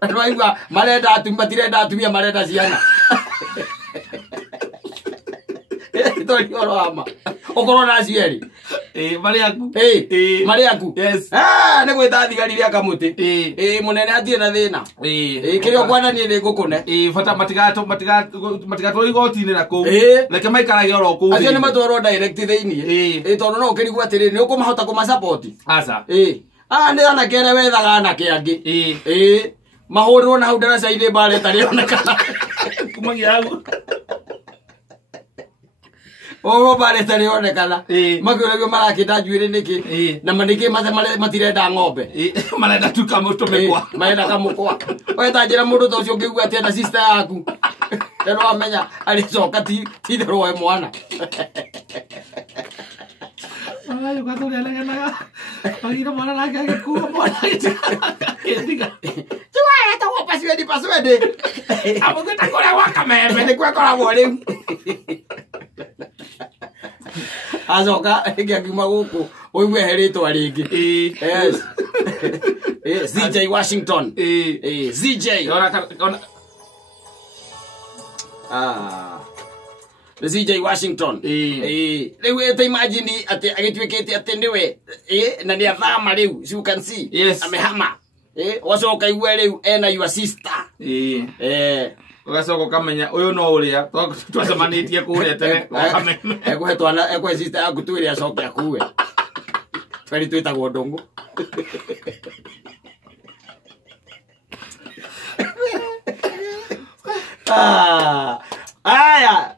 Rwaigua marenda atumia tirenda atumia marenda ciana. Tori oroma. Okoro na cieri. Mariaku. Mariaku. Yes. Ne gwita thigari akamuti. Munene atie na thina. Kirio kwana ni ngukune. Fata matigato igoti-ini na kuu. Leke maikarage oro kuu. Acio ni matwaro direct thiini. Tondu no ukirigwa atiri ni ukumahota kuma support. Aca. Ni ana kere wethaga ana kiangi. Mahurwo na hau ndaraca-ini bare tari onekana. Kumagia hau. Oro bare tari onekana. Makiuragio marakinda njuiri niki. Na maniki matirenda ng'ombe. Marenda tu kamutumikwa. Marenda kamukwa. Weta njira mundu ta ucio ngigua ati na sister yaku. Nero amenya alicoka ti therwo we mwana. Ay, cuando le ganaga. Pagina mwana nake agikuwa mwana. Tuwa eta wo password. Amugita kore waka meme. Ni kwa kora wori. Azoka ngiakiuma guku oigwe heritwa ringi. Yes. ZJ Washington. ZJ. The ZJ Washington. Riu ete imagine ati agitwikete ati niwe na ni athama riu, as you can see. Yes. Amehama. Wacoka igwe riu ena your sister. Ugacoka ukamenya uyu no uria twacemanitie kuria tene ukamenya ekwehetwana ekwe sister yaku tu iria acoke akue. Twari twitagwo ndungu. Aya.